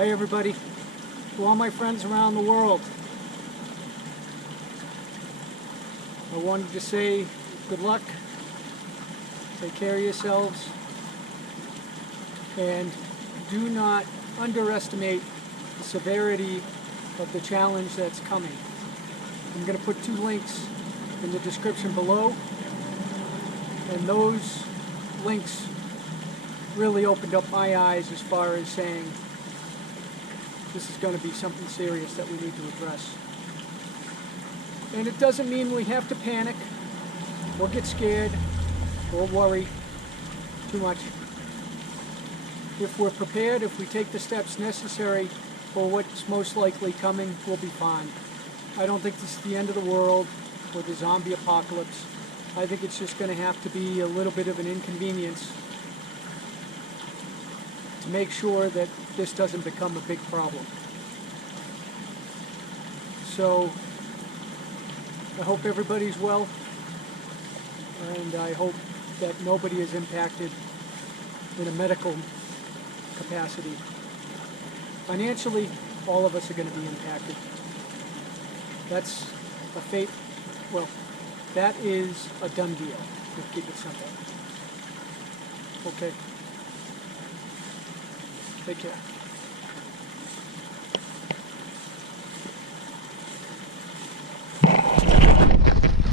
Hey everybody, to all my friends around the world, I wanted to say good luck, take care of yourselves, and do not underestimate the severity of the challenge that's coming. I'm going to put 2 links in the description below, and those links really opened up my eyes as far as saying this is going to be something serious that we need to address. And it doesn't mean we have to panic or get scared or worry too much. If we're prepared, if we take the steps necessary for what's most likely coming, we'll be fine. I don't think this is the end of the world or the zombie apocalypse. I think it's just going to have to be a little bit of an inconvenience to make sure that this doesn't become a big problem. So I hope everybody's well, and I hope that nobody is impacted in a medical capacity. Financially, all of us are going to be impacted. That's a fate, well, that is a done deal, to keep it simple. Okay. Take care.